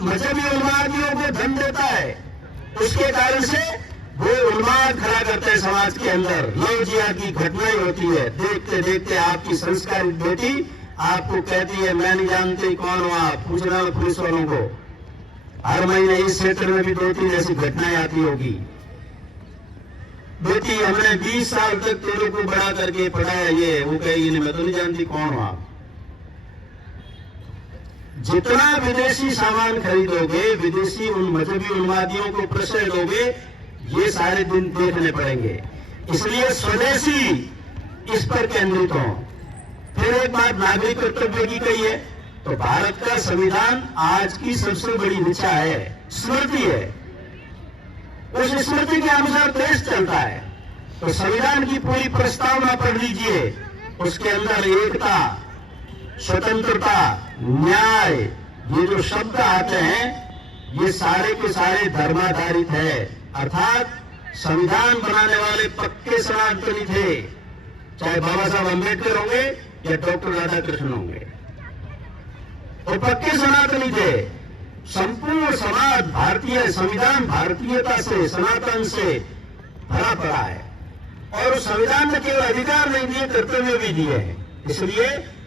मजहबी उन्मादियों को धन देता है, उसके कारण से वो उन्माद खड़ा करते हैं समाज के अंदर। लव जिहाद की घटनाएं होती है, देखते देखते आपकी संस्कारित बेटी आपको कहती है मैं नहीं जानती कौन हो आप, पूछना पुलिस वालों को। हर महीने इस क्षेत्र में भी 2-3 ऐसी घटनाएं आती होगी। बेटी हमने 20 साल तक तेरे को बड़ा करके पढ़ाया, ये वो कहेगी नहीं मैं तो नहीं जानती कौन हो आप। जितना विदेशी सामान खरीदोगे, विदेशी उन मजहबी उन्मादियों को प्रश्रय दोगे, ये सारे दिन देखने पड़ेंगे। इसलिए स्वदेशी इस पर केंद्रित हो। फिर एक बात नागरिक कर्तव्य की कही है, तो भारत का संविधान आज की सबसे बड़ी ऋचा है, स्मृति है। उस स्मृति के अनुसार देश चलता है, तो संविधान की पूरी प्रस्तावना पढ़ लीजिए। उसके अंदर एकता, स्वतंत्रता, न्याय, ये जो शब्द आते हैं ये सारे के सारे धर्माधारित है। अर्थात संविधान बनाने वाले पक्के सनातनी थे, चाहे बाबा साहब अम्बेडकर होंगे या डॉक्टर राधाकृष्णन होंगे, वो पक्के सनातनी थे। संपूर्ण समाज भारतीय, संविधान भारतीयता से, सनातन से भरा पड़ा है। और उस संविधान ने केवल अधिकार नहीं दिए, कर्तव्य भी दिए हैं। इसलिए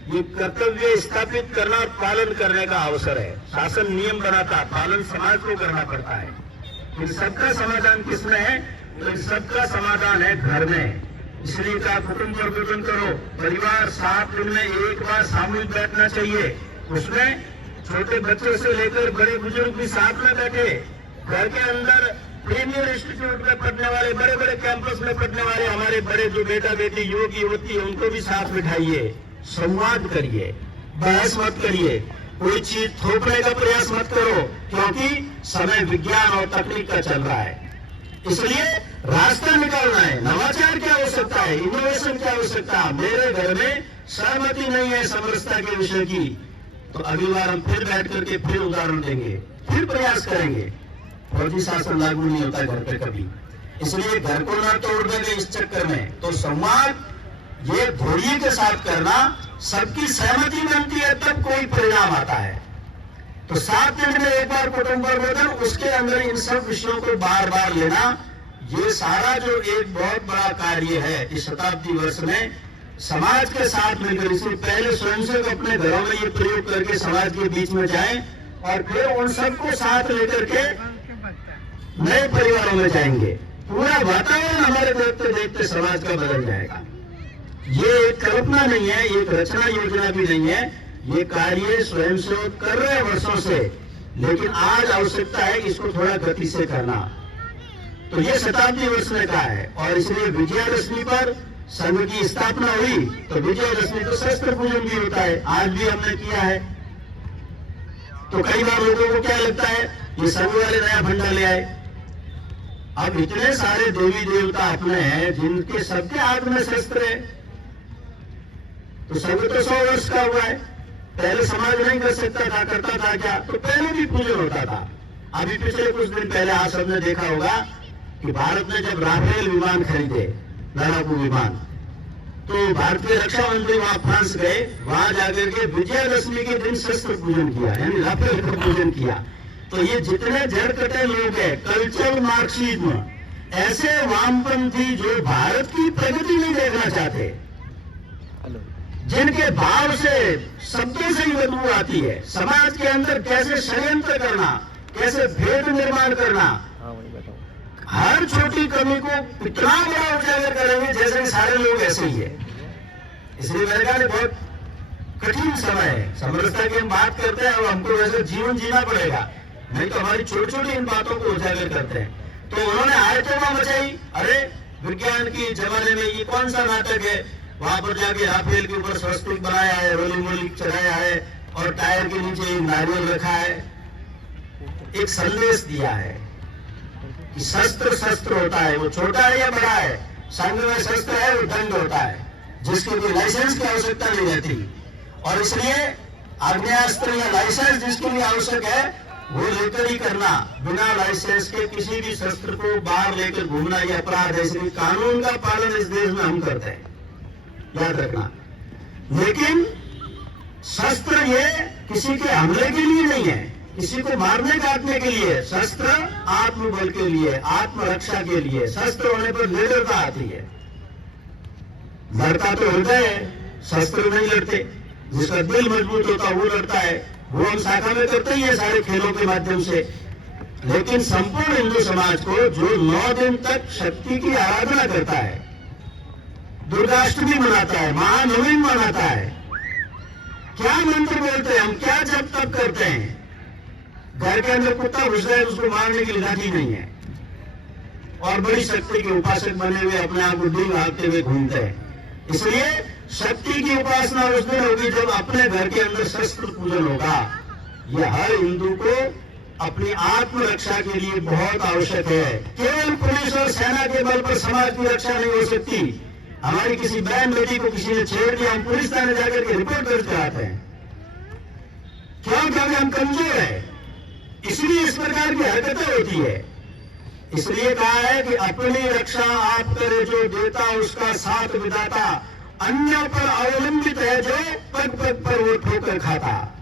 ये कर्तव्य स्थापित करना और पालन करने का अवसर है। शासन नियम बनाता, पालन समाज को करना पड़ता है। इन सबका समाधान किसमें है? तो इन सबका समाधान है घर में। इसलिए कहा कुटुंब प्रबोधन करो, परिवार 7 दिन में एक बार सामूहिक बैठना चाहिए। उसमें छोटे बच्चों से लेकर बड़े बुजुर्ग भी साथ में बैठे। घर के अंदर प्रीमियर इंस्टीट्यूट में पढ़ने वाले, बड़े बड़े कैंपस में पढ़ने वाले हमारे बड़े जो बेटा बेटी युवक युवती है उनको भी साथ बिठाइए, संवाद करिए, बहस मत करिए, कोई चीज थोपने का प्रयास मत करो, क्योंकि समय विज्ञान और तकनीक का चल रहा है। इसलिए रास्ता निकालना है। नवाचार की आवश्यकता है, इनोवेशन की आवश्यकता है। मेरे घर में सहमति नहीं है समरसता के विषय की, तो अगली बार हम फिर बैठ करके फिर उदाहरण देंगे, फिर प्रयास करेंगे। फौजी शासन लागू नहीं होता घर पे कभी, इसलिए घर को ना तोड़ देंगे इस चक्कर में। तो संवाद ये धैर्य के साथ करना, सबकी सहमति बनती है तब कोई परिणाम आता है। तो 7 दिन में एक बार कुटुंब प्रबोधन, उसके अंदर इन सब विषयों को बार बार लेना, ये सारा जो एक बहुत बड़ा कार्य है इस शताब्दी वर्ष में समाज के साथ मिलकर। इसलिए पहले स्वयंसेवक अपने घरों में ये प्रयोग करके समाज के बीच में जाएं और फिर उन सबको साथ लेकर के नए परिवारों में जाएंगे। पूरा वातावरण हमारे देखते देखते समाज का बदल जाएगा। ये एक कल्पना नहीं है, एक रचना योजना भी नहीं है, ये कार्य स्वयंसेवक कर रहे हैं वर्षों से, लेकिन आज आवश्यकता है इसको थोड़ा गति से करना। तो ये शताब्दी वर्ष में कहा है। और इसलिए विजयादशमी पर संघ की स्थापना हुई, तो विजयादशमी तो शस्त्र पूजन भी होता है, आज भी हमने किया है। तो कई बार लोगों को क्या लगता है ये संघ वाले नया फंडा ले आए। अब इतने सारे देवी देवता अपने हैं जिनके सबके हाथ में शस्त्र है। तो संघ तो 100 वर्ष का हुआ है, पहले समाज नहीं कर सकता था, करता था क्या? तो पहले भी पूजन होता था। अभी पिछले कुछ दिन पहले आप सबने देखा होगा कि भारत ने जब राफेल विमान खरीदे, लड़ाकू विमान, तो भारतीय रक्षा मंत्री वहां फ्रांस गए, वहां जाकर के विजयादशमी के दिन शस्त्र पूजन किया, यानी राफेल का पूजन किया। तो ये जितने जड़ कटे लोग हैं, कल्चरल मार्क्सिज्म, ऐसे वामपंथी जो भारत की प्रगति नहीं देखना चाहते, जिनके भाव से शब्दों से ही बदबू आती है, समाज के अंदर कैसे षड्यंत्र करना, कैसे भेद निर्माण करना, हर छोटी कमी को इतना बड़ा उजागर करेंगे जैसे कि सारे लोग ऐसे ही है। इसलिए मैंने कहा बहुत कठिन समय है। समरसता की हम बात करते हैं और हमको वैसे जीवन जीना पड़ेगा, नहीं तो हमारी छोटी छोटी इन बातों को उजागर करते हैं। तो उन्होंने आयतों मचाई, अरे विज्ञान की जमाने में ये कौन सा नाटक है, वहां पर जाके राफेल के ऊपर स्वस्तिक बनाया है, रोली मोली चढ़ाया है और टायर के नीचे नारियल रखा है। एक संदेश दिया है कि शस्त्र शस्त्र होता है, वो छोटा है या बड़ा है, संघ में शस्त्र है वो दंड होता है, जिसके लिए लाइसेंस की आवश्यकता नहीं रहती। और इसलिए आग्नेयास्त्र या लाइसेंस जिसके लिए आवश्यक है वो लेकर ही करना, बिना लाइसेंस के किसी भी शस्त्र को बाहर लेकर घूमना यह अपराध है। इसलिए कानून का पालन इस देश में हम करते हैं, याद रखना। लेकिन शस्त्र ये किसी के हमले के लिए नहीं है, किसी को मारने काटने के लिए। शस्त्र आत्मबल के लिए, आत्मरक्षा के लिए। शस्त्र होने पर निडरता आती है। लड़ता तो हृदय है, शस्त्र नहीं लड़ते। जिसका दिल मजबूत होता वो लड़ता है। वो हम शाखा में करते ही है सारे खेलों के माध्यम से। लेकिन संपूर्ण हिंदू समाज को जो 9 दिन तक शक्ति की आराधना करता है, दुर्गाष्टमी मनाता है, महानवमी मनाता है, क्या मंत्र बोलते हैं हम, क्या जप तप करते हैं। घर के अंदर कुत्ता घुस जाए उसको मारने की लाठी नहीं है। और बड़ी शक्ति के उपासक बने हुए अपने आप को दिल भागते हुए घूमते हैं। इसलिए शक्ति की उपासना उस दिन होगी जब अपने घर के अंदर शस्त्र पूजन होगा। यह हर हिंदू को अपनी आत्मरक्षा के लिए बहुत आवश्यक है। केवल पुलिस और सेना के बल पर समाज की रक्षा नहीं हो सकती। हमारी किसी बहन बेटी को किसी ने छेड़ दिया, हम पुलिस थाने जाकर के रिपोर्ट दर्ज कराते हैं। क्यों? क्योंकि हम कमजोर है, इसलिए इस प्रकार की हरकतें होती है। इसलिए कहा है कि अपनी रक्षा आप करे जो देता उसका साथ विधाता, अन्य पर अवलंबित है जो पग पग पर वो ठोकर खाता।